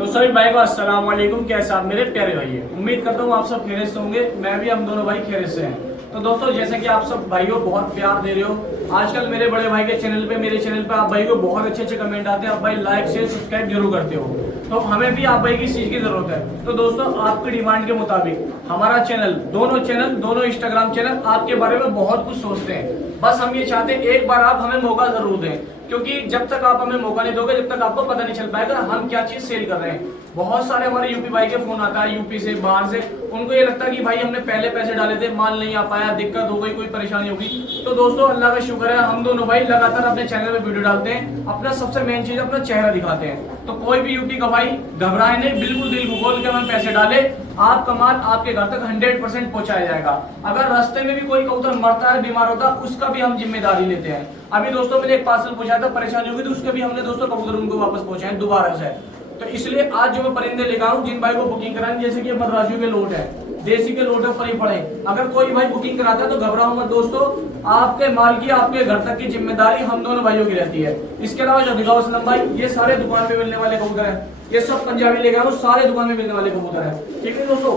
तो सभी भाई को अस्सलाम वालेकुम। कैसे आप मेरे प्यारे भाई है, उम्मीद करता हूँ आप सब खैरियत से होंगे। मैं भी, हम दोनों भाई खैरियत से हैं। तो दोस्तों, जैसे कि आप सब भाइयों बहुत प्यार दे रहे हो आजकल मेरे बड़े भाई के चैनल पे, मेरे चैनल पे आप भाई को बहुत अच्छे अच्छे कमेंट आते हैं। आप भाई लाइक शेयर सब्सक्राइब जरूर करते हो, तो हमें भी आप भाई की इस चीज की जरूरत है। तो दोस्तों, आपकी डिमांड के मुताबिक हमारा चैनल, दोनों इंस्टाग्राम चैनल आपके बारे में बहुत कुछ सोचते हैं। बस हम ये चाहते हैं एक बार आप हमें मौका जरूर दें, क्योंकि जब तक आप हमें मौका नहीं दोगे, जब तक आपको पता नहीं चल पाएगा हम क्या चीज सेल कर रहे हैं। बहुत सारे हमारे यूपी भाई के फोन आता है, यूपी से, बाहर से। उनको ये लगता है कि भाई हमने पहले पैसे डाले थे, माल नहीं आ पाया, दिक्कत हो गई, कोई परेशानी होगी। तो दोस्तों, अल्लाह का शुक्र है, हम दोनों भाई लगातार अपने चैनल पे वीडियो डालते हैं। अपना सबसे मेन चीज अपना चेहरा दिखाते हैं। तो कोई भी यूपी का भाई घबराए नहीं, बिल्कुल दिल खोल कर हम पैसे डाले, आपका माल आपके घर तक 100% पहुंचाया जाएगा। अगर रास्ते में भी कोई कबूतर मरता है, बीमार होता है, उसका भी हम जिम्मेदारी लेते हैं। अभी दोस्तों मैंने एक पार्सल पूछा था, परेशानी हुई तो उसके भी हमने दोस्तों कबूतर उनको वापस पहुंचाए दोबारा से। तो इसलिए आज जो मैं परिंदे लेकर आऊँ, जिन भाई को बुकिंग करानी, जैसे कि मद्रासियों के लोट है, देसी के लोटे पर ही पड़े, अगर कोई भाई बुकिंग कराता है तो घबराओ मत दोस्तों। आपके माल की, आपके घर तक की जिम्मेदारी हम दोनों भाइयों की रहती है। इसके अलावा जो दिखाओ असलम भाई, ये सारे दुकान पे मिलने वाले कबूतर है। ये सब पंजाबी लेकर आऊँ, सारे दुकान में मिलने वाले कबूतर है। ठीक है दोस्तों,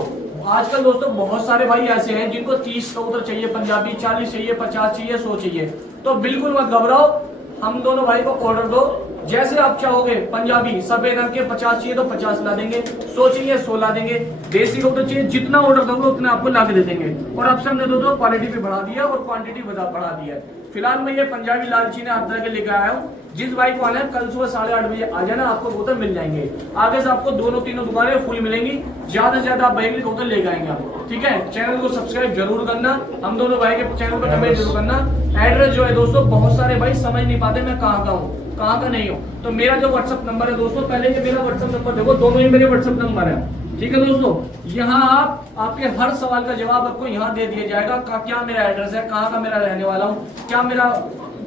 आजकल दोस्तों बहुत सारे भाई ऐसे हैं जिनको 30 कबूतर चाहिए पंजाबी, 40 चाहिए, 50 चाहिए, 100 चाहिए। तो बिल्कुल मत घबराओ, हम दोनों भाई को ऑर्डर दो जैसे आप चाहोगे। पंजाबी सफेद रंग के 50 चाहिए तो 50 ला देंगे, 100 चाहिए 100 ला देंगे। देसी कबूतर चाहिए, जितना ऑर्डर दोगे उतना आपको ला के दे देंगे। और अब से हमने दोस्तों क्वालिटी भी बढ़ा दिया और क्वांटिटी बढ़ा दी है। फिलहाल मैं ये पंजाबी लालची ने हर तरह के लेकर आया हूँ। जिस भाई को आना है कल सुबह 8:30 बजे आ जाना, आपको कबूतर मिल जाएंगे। आगे से आपको दोनों तीनों दुकानें फुल मिलेंगी, ज्यादा से ज्यादा आप भाई के लिए कबूतर लेकर आएंगे आप। ठीक है, चैनल को सब्सक्राइब जरूर करना, हम दोनों भाई के चैनल पर कमेंट जरूर करना। एड्रेस जो है दोस्तों, बहुत सारे भाई समझ नहीं पाते मैं कहाँ का हूँ, कहाँ का नहीं हूँ। तो मेरा जो व्हाट्सएप नंबर है दोस्तों, पहले ये मेरा व्हाट्सएप नंबर देखो, दोनों ही मेरे व्हाट्सएप नंबर है। ठीक है दोस्तों, यहाँ आपके हर सवाल का जवाब आपको यहाँ दे दिया जाएगा। क्या मेरा एड्रेस है, कहाँ का मेरा रहने वाला हूँ, क्या मेरा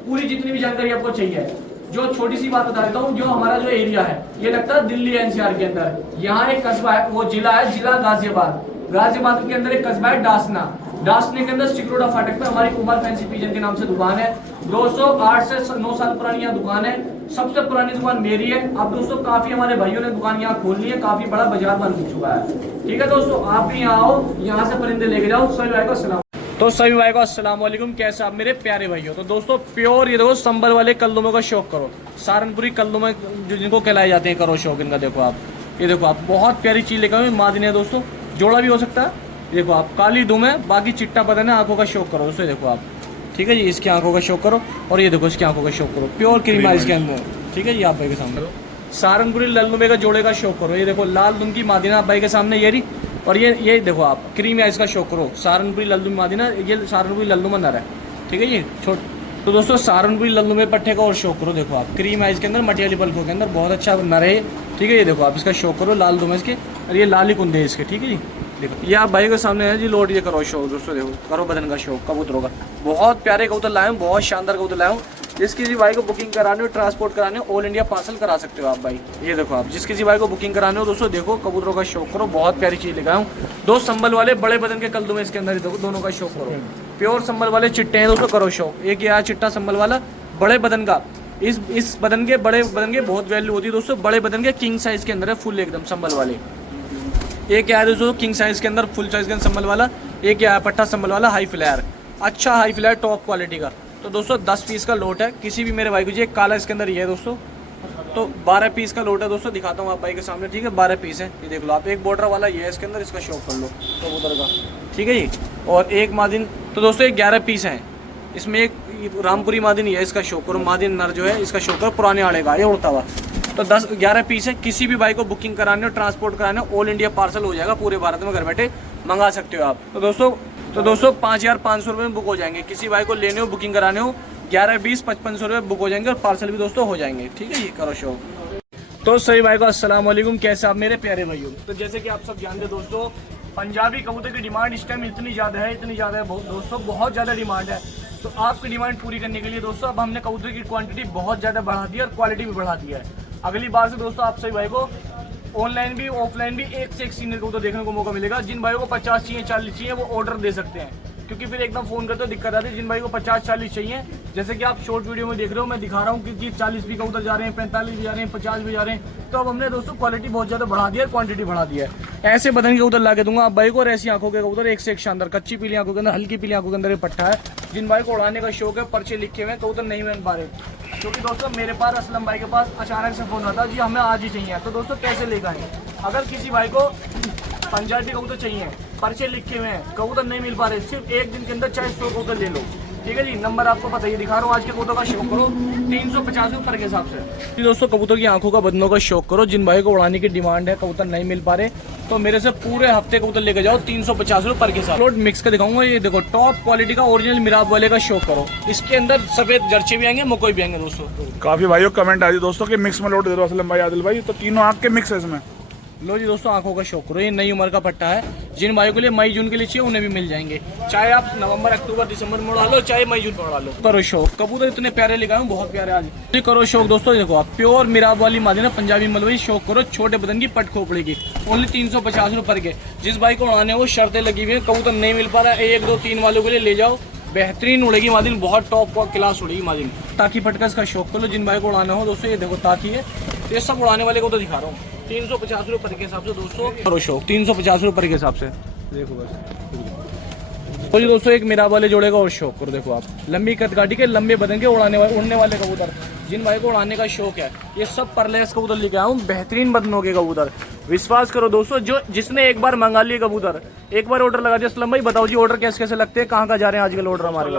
पूरी जितनी भी जानकारी आपको चाहिए। जो छोटी सी बात बता देता हूँ, जो हमारा जो एरिया है ये लगता है दिल्ली एनसीआर के अंदर। यहाँ एक कस्बा है, वो जिला है, जिला गाजियाबाद। गाजियाबाद के अंदर एक कस्बा है डासना। डासने के अंदर सिकरोडा फाटक पे हमारी कुमार फैंसी पिजन के नाम से दुकान है। 208 से 9 साल पुरानी यहाँ दुकान है। सबसे पुरानी दुकान मेरी है। अब दोस्तों काफी हमारे भाइयों ने दुकान यहाँ खोल ली है, काफी बड़ा बाजार बन चुका है। ठीक है दोस्तों, आप भी यहाँ आओ, यहाँ से परिंदे लेके जाओ। सभी भाई को सलाम। तो सभी भाई को अस्सलाम वालेकुम। कैसे आप मेरे प्यारे भाइयों। तो दोस्तों, प्योर ये देखो संबल वाले कलदुमों का शौक करो। सहारनपुरी कलदुमे जो जिनको कहलाए जाते हैं, करो शौक इनका। देखो आप, ये देखो आप, बहुत प्यारी चीज लेकर आए, मादनी है दोस्तों, जोड़ा भी हो सकता है। देखो आप, काली दुम है, बाकी चिट्टा बदन है। आंखों का शौक करो दोस्तों, देखो आप। ठीक है जी, इसकी आंखों का शौक करो, और ये देखो इसकी आंखों का शौक करो, प्योर क्रीम है इसके अंदर। ठीक है जी, आप भाई के सामने सहारनपुरी ललनुमे का जोड़े का शौक करो। ये देखो लाल दुम की मादीना आप भाई के सामने ये रही, और ये देखो आप क्रीम है इसका शौक करो। सहारनपुरी लल्लुम मादीना, ये सहारनपुरी लल्लुमा नर है। ठीक है जी, तो दोस्तों सहारनपुरी लल्लुमे पट्टे का और शौक करो। देखो आप, क्रीम है इसके अंदर, मटियाली पलकों के अंदर, बहुत अच्छा नर है। ठीक है, ये देखो आप इसका शौक करो, लाल दुम है इसके, और ये लाली कुंदे इसके। ठीक है जी, देखो ये आप भाई के सामने है जी लोट। ये करो शौक दोस्तों, देखो करो बदन का शौक कबूतरों का। बहुत प्यारे कबूतर लाए हूँ, बहुत शानदार कबूतर लाए हूँ। जिस किसी भाई को बुकिंग कराने हो, ट्रांसपोर्ट कराने हो, ऑल इंडिया पार्सल करा सकते हो आप भाई। ये देखो आप, जिस किसी भाई को बुकिंग कराने हो दोस्तों, देखो कबूतरों का शौक करो, बहुत प्यारी चीज लेकर आऊँ। दो संबल वाले बड़े बदन के कलदुमे इसके अंदर, देखो दोनों का शौक करो। प्योर संबल वाले चिट्टे हैं दोस्तों, करो शौक। एक यहाँ चिट्टा संबल वाला बड़े बदन का, इस बदन के, बड़े बदन के बहुत वैल्यू होती है दोस्तों। बड़े बदन के किंग साइज के अंदर है, फुल एकदम संबल वाले। एक है दोस्तों किंग साइज के अंदर, फुल साइज के अंदर संबल वाला। एक है पट्टा संबल वाला, हाई फ्लेयर, अच्छा हाई फ्लेयर टॉप क्वालिटी का। तो दोस्तों 10 पीस का लोट है, किसी भी मेरे भाई को जी। एक काला इसके अंदर ये है दोस्तों, तो 12 पीस का लोट है दोस्तों। दिखाता हूँ आप भाई के सामने। ठीक है, 12 पीस है, ये देख लो आप। एक बॉर्डर वाला ये है इसके अंदर, इसका शौक कर लो कबूतर का। ठीक है जी, और एक मादिन, तो दोस्तों एक 11 पीस हैं इसमें। एक रामपुरी मादिन ये है, इसका शौक करो। मादिन नर जो है इसका शौक करो, पुराने आड़े का ये उड़ता हुआ। तो 11 पीस है। किसी भी भाई को बुकिंग कराने हो, ट्रांसपोर्ट कराने हो, ऑल इंडिया पार्सल हो जाएगा, पूरे भारत में घर बैठे मंगा सकते हो आप। तो दोस्तों 5,500 रुपये में बुक हो जाएंगे। किसी भाई को लेने हो, बुकिंग कराने हो, 11, 20, 5500 रुपये बुक हो जाएंगे, और पार्सल भी दोस्तों हो जाएंगे। ठीक है, ये करो शौक। तो सभी भाई को अस्सलाम वालेकुम। कैसे आप मेरे प्यारे भाइयों। तो जैसे कि आप सब जानते हैं दोस्तों, पंजाबी कबूतर की डिमांड इस टाइम इतनी ज़्यादा है दोस्तों, बहुत ज़्यादा डिमांड है। तो आपकी डिमांड पूरी करने के लिए दोस्तों अब हमने कबूतर की क्वांटिटी बहुत ज़्यादा बढ़ा दी है, और क्वालिटी भी बढ़ा दी है। अगली बार से दोस्तों आप सभी भाई को ऑनलाइन भी ऑफलाइन भी एक से एक सीनियर कबूतर देखने को मौका मिलेगा। जिन भाइयों को 50 चाहिए, 40 चाहिए, वो ऑर्डर दे सकते हैं। क्योंकि फिर एकदम फोन करते हो दिक्कत आती है। जिन भाई को 50-40 चाहिए, जैसे कि आप शॉर्ट वीडियो में देख रहे हो, मैं दिखा रहा हूँ कि 40 भी कबूतर जा रहे हैं, 45 भी जा रहे हैं, 50 भी जा रहे हैं। तो अब हमने दोस्तों क्वालिटी बहुत ज्यादा बढ़ा दिया है, क्वांटिटी बढ़ा दिया है। ऐसे बदन के कबूतर ला के दूंगा आप भाई को, और ऐसी आंखों के कबूतर एक से एक शानदार, कच्ची पीली आंखों के अंदर, हल्की पीली आंखों के अंदर ये पट्टा है। जिन भाई को उड़ाने का शौक है, पर्चे लिखे हुए हैं, कबूतर नहीं मिल पा रहे, क्योंकि दोस्तों मेरे पास असलम भाई के पास अचानक से फोन आता जी हमें आज ही चाहिए। तो दोस्तों कैसे लेकर आए, अगर किसी भाई को पंजाबी कबूतर चाहिए, पर्चे लिखे हुए हैं, कबूतर नहीं मिल पा रहे, सिर्फ एक दिन के अंदर चाहे 100 कबूतर ले लो, ठीक है जी। नंबर आपको पता ही दिखा रहा हूँ। आज के कबूतर का शौक करो 350 रुपये के हिसाब से। दोस्तों कबूतर की आंखों का बदनों का शौक करो। जिन भाई को उड़ाने की डिमांड है, कबूतर नहीं मिल पा रहे, तो मेरे से पूरे हफ्ते कबूतर लेके जाओ 350 रुपये पर के साथ। लोड मिक्स का दिखाऊंगा, ये देखो टॉप क्वालिटी का ओरिजिनल मिराब वाले का शौक करो। इसके अंदर सफेद जर्चे भी आएंगे, मकोई भी आएंगे दोस्तों। काफी भाइयों कमेंट आ रही दोस्तों कि मिक्स में लोड दे दो असलम भाई, आदिल भाई, तो तीनों आंख के मिक्स है इसमें। लो जी दोस्तों, आंखों का शौक करो। ये नई उम्र का पट्टा है। जिन भाइयों के लिए मई जून के लिए चाहिए उन्हें भी मिल जाएंगे, चाहे आप नवंबर अक्टूबर दिसंबर में उड़ा लो, चाहे मई जून में उड़ा लो। करो शौक, कबूतर इतने प्यारे लगाए हूँ, बहुत प्यारे आज। जी करो शौक दोस्तों, देखो आप प्योर मिराब वाली मादी ना, पंजाबी मलवई शौक करो, छोटे बदन की पट खोपड़ी की, ओनली 350 रुपये के। जिस भाई को उड़ाने वो शर्तें लगी हुई है, कबूतर नहीं मिल पा रहा है, 1 2 3 वालों के लिए ले जाओ, बेहतरीन उड़ेगी मादिन, बहुत टॉप क्लास उड़ेगी मादिन। ताकि फटकस का शौक करो। जिन भाई को उड़ाना हो दोस्तों, ये देखो ताकि है, ये सब उड़ाने वाले को तो दिखा रहा हूँ। 350 रुपये के हिसाब से दोस्तों करो शौक, 350 रुपये के हिसाब से देखो बस। तो जी दोस्तों एक मिराब वाले जोड़े का और शौक करो। देखो आप लंबी कदकाठी के, लंबे बदन के, उड़ने वाले कबूतर। जिन भाई को उड़ाने का शौक है, ये सब परलेस कबूतर लेके आया हूँ, बेहतरीन बदनों के कबूतर। विश्वास करो दोस्तों, जो जिसने एक बार मंगा लिए कबूतर, एक बार ऑर्डर लगा दिया। असलम भाई बताओ जी ऑर्डर कैसे कैसे लगते हैं, कहाँ जा रहे हैं आजकल ऑर्डर हमारे?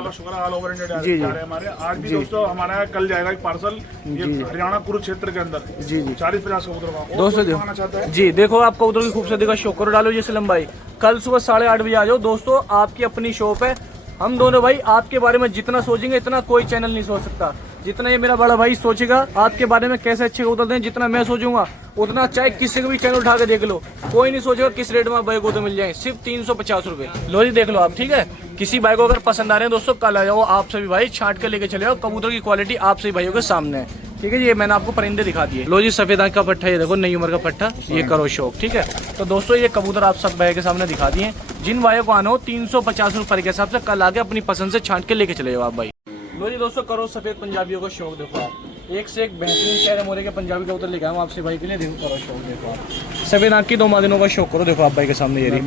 जी जी हमारे आज भी दोस्तों हमारा कल जाएगा एक पार्सल, ये हरियाणा कुरुक्षेत्र के अंदर। जी जी 40-50 कबूतर का दोस्तों जी देखो, आप कबूतर की खूबसूरती का शौक करो, डालो जी असलम भाई। कल सुबह 8:30 बजे आ जाओ दोस्तों, आपकी अपनी शॉप है। हम दोनों भाई आपके बारे में जितना सोचेंगे इतना कोई चैनल नहीं सोच सकता। जितना ये मेरा बड़ा भाई सोचेगा आपके बारे में कैसे अच्छे कबूतर दें, जितना मैं सोचूंगा उतना, चाहे किसी को भी चैनल उठा के देख लो, कोई नहीं सोचेगा किस रेट में भाई कबूतर मिल जाए, सिर्फ 350 रुपये। लो जी देख लो आप, ठीक है। किसी भाई को अगर पसंद आ रहे हैं दोस्तों, कल आ जाओ, आप सभी भाई छांट के लेके चले जाओ। कबूतर की क्वालिटी आप सभी भाइयों के सामने है, ठीक है जी। ये मैंने आपको परिंदे दिखा दिए। लो जी सफेद आंख का पट्टा, ये देखो नई उम्र का पट्टा, ये करो शौक, ठीक है। तो दोस्तों ये कबूतर आप सब भाई के सामने दिखा दिए। जिन भाइयों को आना हो 350 रुपये के हिसाब से कल आके अपनी पसंद से छांट के लेके चले जाओ आप भाई। लो जी दोस्तों करो सफेद पंजाबियों का शौक। देखो आप एक से एक बेहतरीन चेहरे मोरे के पंजाबी कबूतर लेके आया हूँ आपसे भाई के लिए। देखो करो शौक, देखो आप सफेद आंख की 2 मादिनों का शौक करो। देखो आप भाई के सामने ये रही,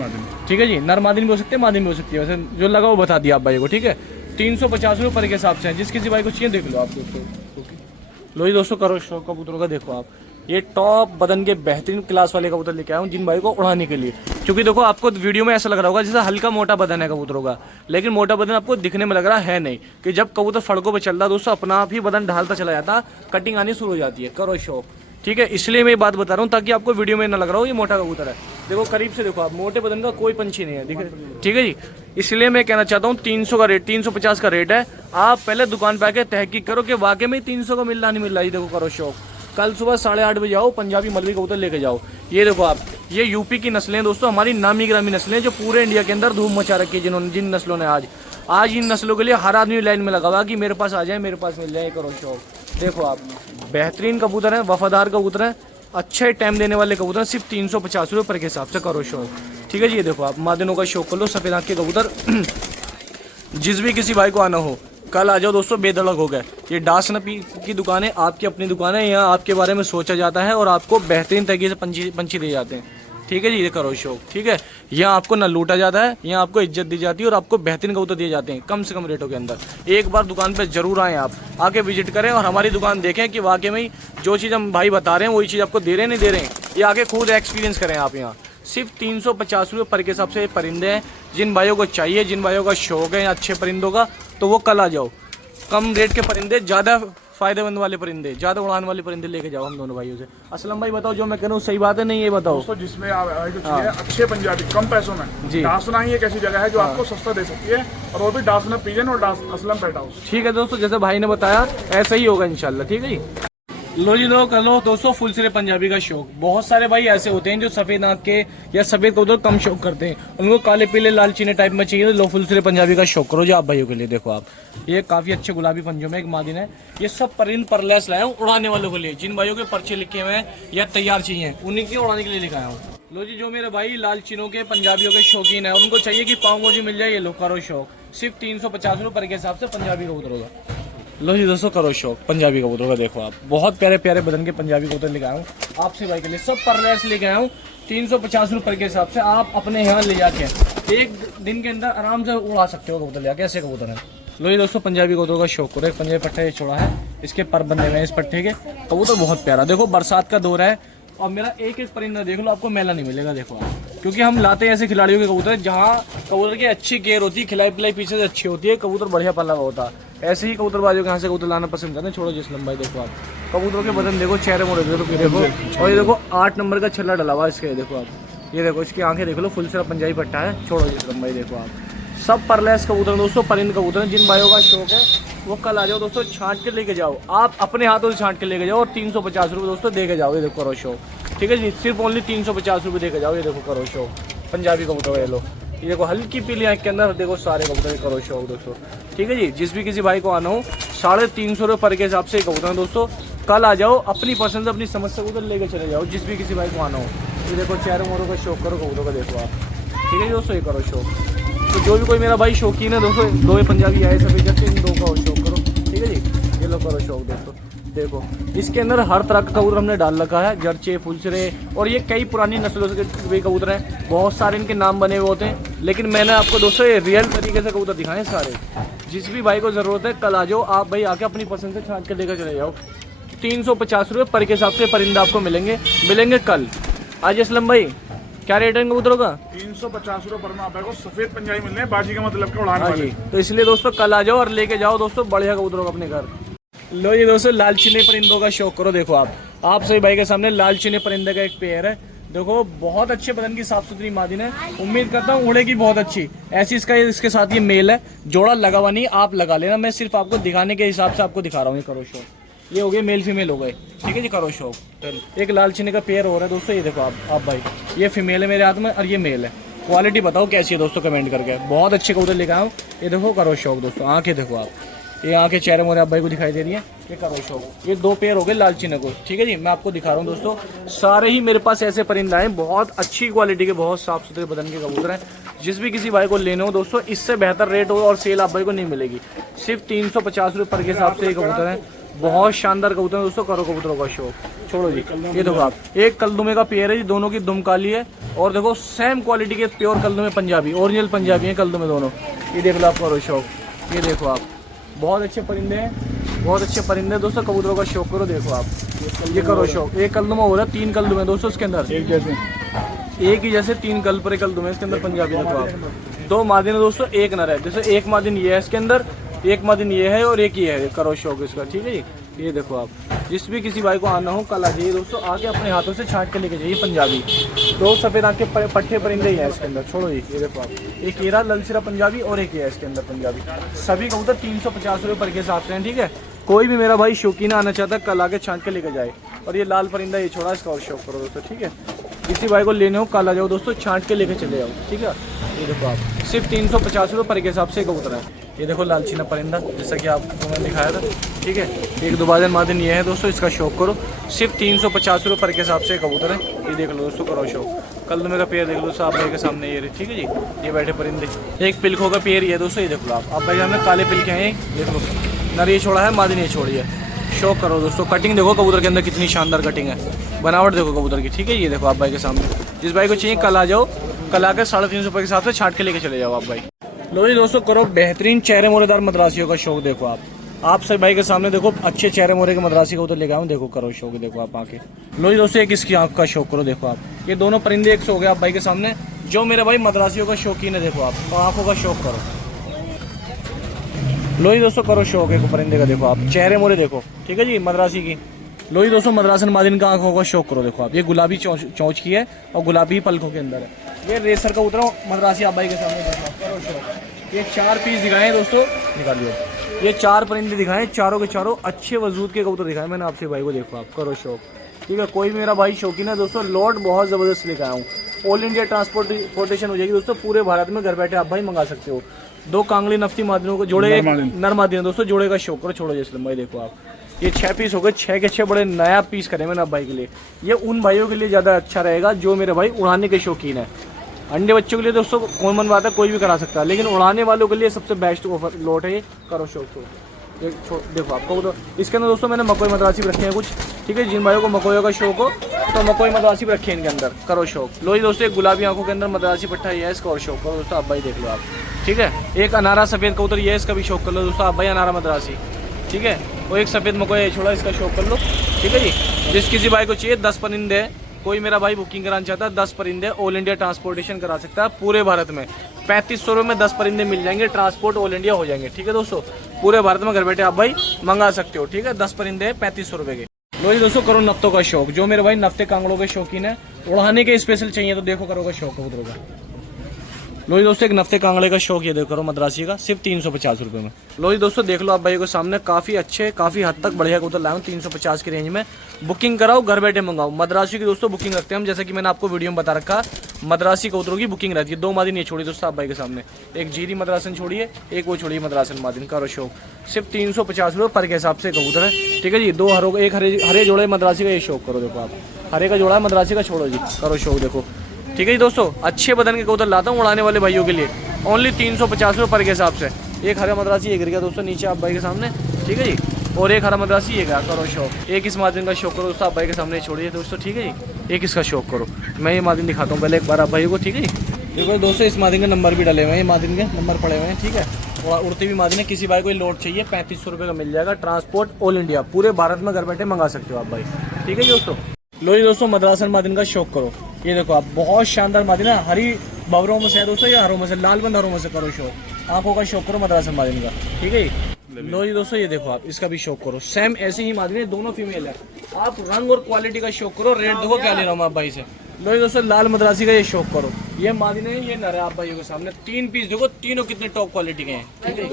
ठीक है जी। नर मादिन भी हो सकती है, मादिन भी हो सकती है, वैसे जो लगा वो बता दिया आप भाई को, ठीक है। 350 रुपये के हिसाब से जिस किसी भाई को चाहिए देख लो आप दोस्तों। लो जी दोस्तों करो शौक कबूतरों का। देखो आप ये टॉप बदन के बेहतरीन क्लास वाले कबूतर लेके आया हूँ जिन भाई को उड़ाने के लिए। क्योंकि देखो आपको वीडियो में ऐसा लग रहा होगा जैसे हल्का मोटा बदन है कबूतरों का, लेकिन मोटा बदन आपको दिखने में लग रहा है नहीं, कि जब कबूतर फड़कों पे चल रहा दोस्तों अपना आप ही बदन ढालता चला जाता, कटिंग आनी शुरू हो जाती है। करो शौक, ठीक है। इसलिए मैं ये बात बता रहा हूँ ताकि आपको वीडियो में ना लग रहा हो ये मोटा कबूतर है। देखो करीब से देखो आप, मोटे बदन का कोई पंछी नहीं है, ठीक है जी। इसलिए मैं कहना चाहता हूँ 300 का रेट, 350 का रेट है। आप पहले दुकान पे आके तहकीक करो कि वाकई में 300 का मिल रहा नहीं मिल रहा। देखो करो शौक, कल सुबह 8:30 बजे आओ, पंजाबी मलवी कबूतर लेके जाओ। ये देखो आप, ये यूपी की नस्लें दोस्तों, हमारी नामी ग्रामी नस्लें जो पूरे इंडिया के अंदर धूम मचा रखी है, जिन नस्लों ने आज इन नस्लों के लिए हर आदमी लाइन में लगा हुआ कि मेरे पास आ जाए, मेरे पास मिल जाए। करो शौक, देखो आप बेहतरीन कबूतर है, वफादार कबूतर है, अच्छे टाइम देने वाले कबूतर, सिर्फ 350 रुपये के हिसाब से। करो शौक, ठीक है जी। ये देखो आप मादिनों का शौक कर लो, सफेद आंख के कबूतर। जिस भी किसी भाई को आना हो कल आ जाओ दोस्तों, बेधड़क हो गए। ये डासनपी की दुकान है, आपकी अपनी दुकान है, यहाँ आपके बारे में सोचा जाता है और आपको बेहतरीन तरीके से पंछी दिए जाते हैं, ठीक है जी। ये करो शौक, ठीक है। यहाँ आपको ना लूटा जाता है, यहाँ आपको इज्जत दी जाती है और आपको बेहतरीन कबूतर दिए जाते हैं कम से कम रेटों के अंदर। एक बार दुकान पे जरूर आएँ, आप आके विजिट करें और हमारी दुकान देखें कि वाकई में जो चीज़ हम भाई बता रहे हैं वही चीज़ आपको दे रहे हैं नहीं दे रहे हैं, ये आके खुद एक्सपीरियंस करें आप। यहाँ सिर्फ 350 रुपये पर के हिसाब से परिंदे हैं। जिन भाइयों को चाहिए, जिन भाइयों का शौक है अच्छे परिंदों का, तो वो कल आ जाओ। कम रेट के परिंदे, ज़्यादा फायदेमंद वाले परिंदे, ज़्यादा उड़ान वाले परिंदे लेके जाओ हम दोनों भाइयों से। असलम भाई बताओ जो मैं कह रहा हूँ सही बात है नहीं, ये बताओ दोस्तों। जिसमें अच्छे पंजाबी कम पैसों में जी, डासना ही एक ऐसी जगह है जो आपको सस्ता दे सकती है, और वो भी डासना पिजन और असलम पेट हाउस, ठीक है दोस्तों। जैसे भाई ने बताया ऐसा ही होगा इंशाल्लाह, ठीक है जी। लो जी लो कर लो दोस्तों, फुल सिरे पंजाबी का शौक। बहुत सारे भाई ऐसे होते हैं जो सफेद आंख के या सफेद कबूतर कम शौक करते हैं, उनको काले पीले लाल चीने टाइप में चाहिए, तो लो फुल सिरे पंजाबी का शौक करो जी आप भाइयों के लिए। देखो आप ये काफी अच्छे गुलाबी पंजों में एक मादिन है। ये सब परिंद परलेस लाया हूँ उड़ाने वालों के लिए, जिन भाइयों के पर्चे लिखे हुए हैं या तैयार चाहिए उन्हीं के उड़ाने के लिए लेकर आया हूँ। लो जी, जो मेरे भाई लाल चीनों के पंजाबियों के शौकीन है, उनको चाहिए कि पाव भाजी मिल जाए, ये लो करो शौक। सिर्फ 350 रुपये पर के हिसाब से पंजाबी कबूतरों का। लो जी दोस्तों, करो शौक पंजाबी कबूतरों का। देखो आप, बहुत प्यारे प्यारे बदन के पंजाबी कबूतर लेके आया हूँ आपसे भाई के लिए। सब परलेस लेके आया हूँ 350 रुपये के हिसाब से। आप अपने यहाँ ले जाके एक दिन के अंदर आराम से उड़ा सकते हो कबूतर ले जाके, ऐसे कबूतर है। लो जी दोस्तों, पंजाबी कबूतरों का शौक करो। एक पंजाबी पट्टा ये छोड़ा है, इसके पर बंधे हुए हैं इस पट्टे के। कबूतर बहुत प्यारा। देखो बरसात का दौर है और मेरा एक एक परिंदा देख लो, आपको मेला नहीं मिलेगा। देखो आप, क्योंकि हम लाते हैं ऐसे खिलाड़ियों के कबूतर जहाँ कबूतर की अच्छी केयर होती है, खिलाई पिलाई पीछे से अच्छी होती है, कबूतर बढ़िया पला हुआ होता है। ऐसे ही कबूतरबाजों के यहाँ से कबूतर लाना पसंद करते हैं। छोड़ो जिसलम भाई, देखो आप कबूतरों के बदन देखो, चेहरे मोड़े देखो। और ये देखो 8 नंबर का छल्ला डला हुआ इसके। देखो आप, ये देखो इसकी आंखें देख लो, फुल सिरा पंजाबी पट्टा है। छोड़ो जिसलम भाई, देखो आप सब परलेस कबूतर दोस्तों, परिंद कबूतर। जिन भाइयों का शौक है वो कल आ जाओ दोस्तों, छांट के लेके जाओ। आप अपने हाथों से छांट के लेके जाओ और 350 रुपये दोस्तों दे के जाओ। ये देखो करो शौक, ठीक है जी, सिर्फ ओनली 350 रुपये दे के जाओ। ये देखो करो शौक पंजाबी कबूतर। ये लो, ये देखो हल्की पीली आँख के अंदर देखो सारे कबूतर करो शौक दोस्तों, ठीक है जी। जिस भी किसी भाई को आना हो 350 रुपये पर के हिसाब से कबूतर है दोस्तों। कल आ जाओ, अपनी पसंद अपनी समझ से कबूतर लेके चले जाओ, जिस भी किसी भाई को आना हो। ये देखो चेहरे मोरों का शौक करो कबूतरों का, देखो आप, ठीक है जी दोस्तों, ये करो शौक। तो जो भी कोई मेरा भाई शौकीन है दोस्तों, 2 पंजाबी आए सभी जब से, इन 2 का शौक करो, ठीक है जी। ये लो करो शौक दोस्तों। देखो इसके अंदर हर तरह का कबूतर हमने डाल रखा है, जर्चे फुलसरे, और ये कई पुरानी नस्लों के भी कबूतर हैं। बहुत सारे इनके नाम बने हुए होते हैं, लेकिन मैंने आपको दोस्तों ये रियल तरीके से कबूतर दिखाए सारे। जिस भी भाई को ज़रूरत है कल आ जाओ आप भाई, आके अपनी पसंद से छांट के लेकर चले जाओ। 350 रुपये पर के हिसाब से परिंदा आपको मिलेंगे कल। आज असलम भाई क्या रेट है कबूतरों का? 350 रुपये पर में आपको सफेद पंजाबी मिलने हैं, बाजी का मतलब का उड़ाने वाले। तो इसलिए दोस्तों कल आ जाओ और लेके जाओ दोस्तों बढ़िया कबूतरों को अपने घर। लो ये दोस्तों, लाल चीनी परिंदों का शौक करो। देखो आप सभी भाई के सामने लाल चीनी परिंदे का एक पेयर है। देखो बहुत अच्छे बदन की साफ सुथरी मादिन है। उम्मीद करता हूँ उड़ेगी बहुत अच्छी। ऐसी इसके साथ ये मेल है, जोड़ा लगा हुआ नहीं, आप लगा लेना। मैं सिर्फ आपको दिखाने के हिसाब से आपको दिखा रहा हूँ। ये करो शौक, ये हो गए मेल फीमेल हो गए, ठीक है जी, करो शौक। एक लाल चीनी का पेयर हो रहा है दोस्तों। ये देखो आप भाई, ये फीमेल है मेरे हाथ में और ये मेल है। क्वालिटी बताओ कैसी है दोस्तों, कमेंट करके। बहुत अच्छे कबूतर लेकर आया हूँ। ये देखो करो शौक दोस्तों, आंखें देखो आप, ये आंखें चेहरे मोरे आप भाई को दिखाई दे रही है। ये करो शौक, ये 2 पेयर हो गए लाल चीने को, ठीक है जी। मैं आपको दिखा रहा हूँ दोस्तों, सारे ही मेरे पास ऐसे परिंदा हैं, बहुत अच्छी क्वालिटी के, बहुत साफ सुथरे बदन के कबूतर हैं। जिस भी किसी भाई को लेने हो दोस्तों, इससे बेहतर रेट हो और सेल आप भाई को नहीं मिलेगी। सिर्फ 350 रुपये पर के हिसाब से ये कबूतर है। बहुत शानदार कबूतर है दोस्तों, करो कबूतरों का शौक। छोड़ो जी, ये देखो आप, एक कलदुमे का पेयर है जी, दोनों की दुम काली है। और देखो सेम क्वालिटी के प्योर कलदुमे पंजाबी, ओरिजिनल पंजाबी है कलदुमे दोनों। ये देख लो आप, करो शौक। ये देखो आप, बहुत अच्छे परिंदे हैं, बहुत अच्छे परिंदे दोस्तों, कबूतरों का शौक करो। देखो आप, ये करो शौक। एक कलदुमा हो रहा है, 3 कलदुमे दोस्तों इसके अंदर, एक ही जैसे 3 कलदुमे इसके अंदर पंजाबी। देखो आप, 2 मादिन है दोस्तों, एक नर है। जैसे एक मादिन ये है इसके अंदर, एक मादिन ये है और एक ये है। करो शौक इसका, ठीक है जी। ये देखो आप, जिस भी किसी भाई को आना हो कल आ जाइए दोस्तों, आके अपने हाथों से छांट के लेके जाइए पंजाबी। 2 सफ़ेद आँख के पट्टे परिंदे ही हैं इसके अंदर। छोड़ो जी, ये देखो आप, एक येरा ललसिरा पंजाबी और एक ये है इसके अंदर पंजाबी। सभी कबूतर 350 रुपये पर के हिसाब से हैं, ठीक है। कोई भी मेरा भाई शौकीन आना चाहता है कल आके छांट के लेके जाए। और ये लाल परिंदा ये छोड़ा, इसका और शौक करो दोस्तों, ठीक है। किसी भाई को लेने हो कल आ जाओ दोस्तों, छांट के लेके चले जाओ, ठीक है। ये देखो आप, सिर्फ 350 रुपये पर के हिसाब से कबूतर है। ये देखो लाल चीना परिंदा, जैसा कि आपको मैंने दिखाया था, ठीक है। एक 2 बादन मादिन ये है दोस्तों, इसका शौक करो। सिर्फ 350 रुपये पर के हिसाब से कबूतर है। ये देख लो दोस्तों, करो शौक। कलदुमे का पेयर देख लो साहब भाई के सामने, ये ठीक है जी। ये बैठे परिंदे, एक पिलखों का पेयर ये है दोस्तों। ये देख लो आप भाई सामने काले पिलखे हैं, देख लो। नर ये छोड़ा है, मादिन ये छोड़ी है। शौक करो दोस्तों। कटिंग देखो कबूतर के अंदर कितनी शानदार कटिंग है, बनावट देखो कबूतर की, ठीक है। ये देखो आप भाई के सामने, जिस भाई को चाहिए कल आ जाओ, कल आकर 350 रुपये के हिसाब से छांट के लेके चले जाओ आप भाई। लो जी दोस्तों, करो बेहतरीन चेहरे मोरेदार मद्रासियों का शौक। देखो आप सभी भाई के सामने देखो, अच्छे चेहरे मोरे के मद्रासी कबूतर लेके आऊँ। देखो करो शौक, देखो आप आके। लो जी दोस्तों, एक इसकी आँख का शौक करो। देखो आप, ये दोनों परिंदे 100 हो गए आप भाई के सामने। जो मेरे भाई मद्रासियों का शौकीन है, देखो आप, तो आँखों का शौक करो। लो जी दोस्तों, करो शौक एक परिंदे का। देखो आप, चेहरे मोरे देखो, ठीक है जी, मद्रासी की। लो जी दोस्तों, मद्रासन मादिन का आँखों का शौक करो। देखो आप, ये गुलाबी चौंच की है और गुलाबी पलकों के अंदर है। ये रेसर का उतरा मद्रासी आप भाई के सामने, देखो करो शौक। ये 4 पीस दिखाए हैं दोस्तों, निकाल दिया। ये 4 परिंदे दिखाएं, चारों के चारों अच्छे वजूद के कबूतर दिखाए मैंने आपसे भाई को। देखो आप, करो शौक, ठीक है। कोई मेरा भाई शौकीन है दोस्तों, लॉट बहुत ज़बरदस्त लेकर आया हूँ। ऑल इंडिया ट्रांसपोर्टेशन हो जाएगी दोस्तों, पूरे भारत में घर बैठे आप भाई मंगा सकते हो। 2 कांगली नफ्ती मादिनों को जोड़े, नर मादिन दोस्तों, जोड़े का शौक करो। छोड़ो जैसे भाई, देखो आप, ये 6 पीस हो गए, 6 के 6 बड़े नया पीस करे मैंने अब भाई के लिए। ये उन भाइयों के लिए ज़्यादा अच्छा रहेगा जो मेरे भाई उड़ाने के शौकीन है। अंडे बच्चों के लिए दोस्तों कॉमन बात है, कोई भी करा सकता है, लेकिन उड़ाने वालों के लिए सबसे बेस्ट ऑफर लोट है ये। करो शौक तो एक देखो आपको तो इसके अंदर दोस्तों मैंने मकोई मद्रासी भी रखे हैं कुछ, ठीक है। जिन भाइयों को मकोई का शौक हो तो मकोई मद्रासी भी रखे हैं इनके अंदर। करो शौक। लो जी दोस्तों, एक गुलाबी आंखों के अंदर मद्रासी पट्टा ये है, इसका और शौक करो दोस्तों आप भाई, देख लो आप, ठीक है। एक अनारा सफ़ेद कबूतर ये है, इसका भी शौक कर लो दोस्तों आप भाई, अनारा मद्रासी, ठीक है। और एक सफ़ेद मकोई छोड़ा, इसका शौक कर लो, ठीक है जी। जिस किसी भाई को चाहिए 10 परिंदे, कोई मेरा भाई बुकिंग कराना चाहता है 10 परिंदे ऑल इंडिया ट्रांसपोर्टेशन करा सकता है पूरे भारत में। 3500 रुपये में 10 परिंदे मिल जाएंगे, ट्रांसपोर्ट ऑल इंडिया हो जाएंगे, ठीक है दोस्तों। पूरे भारत में घर बैठे आप भाई मंगा सकते हो, ठीक है। 10 परिंदे 3500 रुपये के। लो जी दोस्तों, करो नफ्तों का शौक, जो मेरे भाई नफ्ते कांगड़ों के शौकीन है, उड़ाने के स्पेशल चाहिए तो देखो करो का शौक कबूतरों का। लो जी दोस्तों, एक नफ्ते कांगड़े का शौक ये देखो करो मद्रासी का, सिर्फ 350 रुपये में। लो जी दोस्तों, देख लो आप भाई को सामने, काफ़ी अच्छे काफ़ी हद तक बढ़िया कबूतर लाए हूँ 350 की रेंज में। बुकिंग कराओ, घर बैठे मंगाओ। मद्रासी की दोस्तों बुकिंग रखते हैं हम, जैसे कि मैंने आपको वीडियो में बता रखा, मद्रासी कबूतरों की बुकिंग रहती है। 2 मादिन ये छोड़ी दोस्तों आप भाई के सामने, एक जीरी मद्रासन छोड़िए, एक वो छोड़िए मद्रासन मादिन। करो शौक, सिर्फ 350 रुपये पर के हिसाब से कबूतर है, ठीक है जी। 2 हरों, एक हरे जोड़े मद्रासी का ये शौक करो, देखो आप हरे का जोड़ा है मद्रासी का, छोड़ो जी। करो शौक देखो, ठीक है जी दोस्तों। अच्छे बदन के कबूतर लाता हूँ उड़ाने वाले भाइयों के लिए, ओनली 350 रुपये पर के हिसाब से। एक हरा मद्रासी ये गिर गया दोस्तों नीचे आप भाई के सामने, ठीक है जी। और एक हरा मद्रासी ये गया। करो शौक, एक इस मादिन का शौक करो दोस्तों आप भाई के सामने छोड़िए दोस्तों, ठीक है जी। एक इसका शौक करो, मैं ये मादिन दिखाता हूँ पहले एक बार आप भाइयों को, ठीक है जी। देखो दोस्तों, इस मादिन के नंबर भी डले हुए हैं, ये मादिन के नंबर पड़े हुए हैं, ठीक है। और उड़ती भी मादिन है, किसी भाई को लोड चाहिए 3500 रुपये का मिल जाएगा, ट्रांसपोर्ट ऑल इंडिया, पूरे भारत में घर बैठे मंगा सकते हो आप भाई, ठीक है जी दोस्तों। लो जी दोस्तों, मद्रासन मादिन का शौक करो, ये देखो आप, बहुत शानदार मादिन है, हरी बबरों में से है दोस्तों, या हरों में से, लाल बंद हरों में से। करो शौक, आंखों का शौक करो मद्रासन मादिन का, ठीक है जी। लो जी दोस्तों, ये देखो आप, इसका भी शौक करो, सेम ऐसी ही मादिन है, दोनों फीमेल है। आप रंग और क्वालिटी का शौक करो, रेट देखो क्या ले रहा हूँ आप भाई से। लो जी दोस्तों, लाल मद्रासी का ये शौक करो, ये मादिन है, ये नर है आप भाइयों के सामने। 3 पीस देखो, तीनों कितने टॉप क्वालिटी के हैं, ठीक है।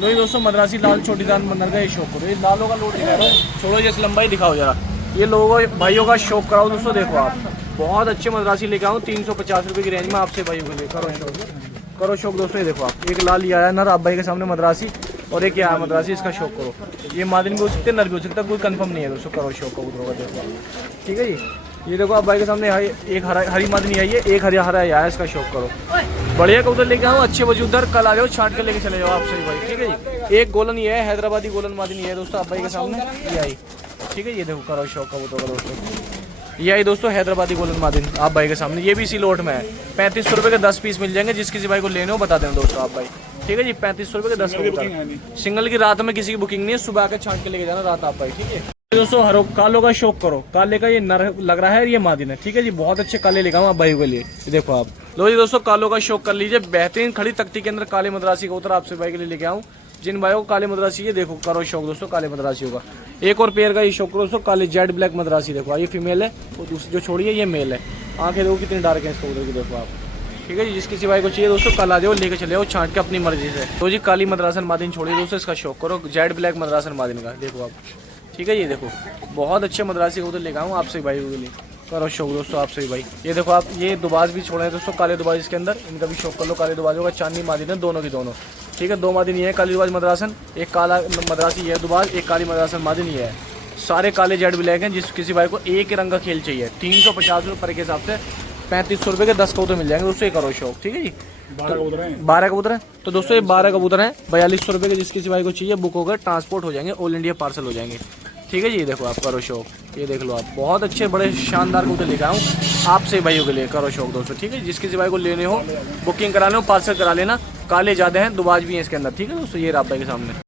लो जी दोस्तों, मद्रासी लाल छोटीदार नर का ये शौक करो, ये लालों का लोड दिखा रहा हूँ, छोड़ो जैसे लंबाई दिखाओ जरा। ये लोगों भाइयों का शौक कराओ दोस्तों, देखो आप, बहुत अच्छे मद्रासी लेके आऊँ 350 रुपये की रेंज में आपसे भाइयों के लिए। करो शौक, करो शौक दोस्तों, ये देखो आप, एक लाल ये आया नर आप भाई के सामने मद्रासी, और एक ये आया मद्रासी, इसका शौक करो। ये मादिन भी हो सकते हैं, नर भी हो सकता है, कोई कंफर्म नहीं है दोस्तों। करो शौक कबूतरों का देखो आप, ठीक है जी। ये देखो आप भाई के सामने एक हरी मादिन आई है, एक हरा हरा आया है, इसका शौक करो। बढ़िया कबूतर लेके आओ, अच्छे वजूदर, कल आ जाओ छाट कर लेके चले जाओ आप सही भाई, ठीक है जी। एक गोलन ये है, हैदराबादी गोलन मादिन ये है दोस्तों आप भाई के सामने, ये आई, ठीक है। ये देखो करो शौक कबूतर का दोस्तों, ये आई दोस्तों हैदराबादी गोलन मादिन आप भाई के सामने, ये भी इसी लोट में है। 3500 रुपये के 10 पीस मिल जाएंगे, जिस किसी भाई को लेने हो बता देना दोस्तों आप भाई, ठीक है जी। 3500 रुपये के 10 कबूतर, सिंगल की रात में किसी की बुकिंग नहीं है, सुबह आकर छाट के लेके जाना रात आप भाई, ठीक है दोस्तों। हरो कालों का शौक करो, काले का ये नर लग रहा है, ये मादिन है, ठीक है जी। बहुत अच्छे काले लेगा हूँ आप भाई के लिए, ये देखो आप। लो जी दोस्तों, कालों का शौक कर लीजिए, बेहतरीन खड़ी तख्ती के अंदर काले मद्रासी कबूतर आपसे भाई के लिए लेके आऊँ। जिन भाइयों को काले मद्रासी, ये देखो करो शौक दोस्तों काले मद्रासी होगा। एक और पेयर का ये शौक करो दोस्तों, काले जेड ब्लैक मद्रासी, देखो ये फीमेल है, वो दूसरी जो छोड़ी है ये मेल है। आंखें देखो कितनी डार्क है इस कबूतर की, देखो आप, ठीक है जी। जिस किसी भाई को चाहिए दोस्तों कल आ जाओ, लेके चले जाओ छांट के अपनी मर्जी से। तो जी काली मद्रासन मादिन छोड़िए दोस्तों, इसका शौक करो, जेड ब्लैक मद्रासन मादिन का, देखो आप, ठीक है। ये देखो बहुत अच्छे मद्रासी कबूतर लेकर आऊँ आपसे भाई के लिए। करो शौक दोस्तों आपसे भाई, ये देखो आप, ये दुबाज भी छोड़े हैं दोस्तों, काले दुबाज इसके अंदर, इनका भी शौक कर लो। काले दुबाजों का चांदनी मादिन है, दोनों की दोनों, ठीक है। 2 मादिन ये है, काली दुबाज मद्रासन, एक काला मद्रासी ये है दुबाज, एक काली मद्रासन मादिन ये है। सारे काले जेड ब्लैक हैं, जिस किसी भाई को एक ही रंग का खेल चाहिए। 350 रुपये पर के हिसाब से 3500 रुपये के 10 कबूतर मिल जाएंगे दोस्तों। ये करो शौक, ठीक है जी। 12 कबूतर हैं तो दोस्तों, ये 12 कबूतर हैं 4200 रुपये के, जिस किसी भाई को चाहिए बुक होकर ट्रांसपोर्ट हो जाएंगे, ऑल इंडिया पार्सल हो जाएंगे, ठीक है जी। ये देखो आप, करो शौक, ये देख लो आप, बहुत अच्छे बड़े शानदार कबूतर लेकर आऊँ आपसे भाइयों के लिए। करो शौक दोस्तों, ठीक है। जिस किसी भाई को लेने हो, बुकिंग कराने हो, पार्सल करा लेना। काले ज़्यादा हैं, दुबाज भी हैं इसके अंदर, ठीक है दोस्तों। ये आप भाई के सामने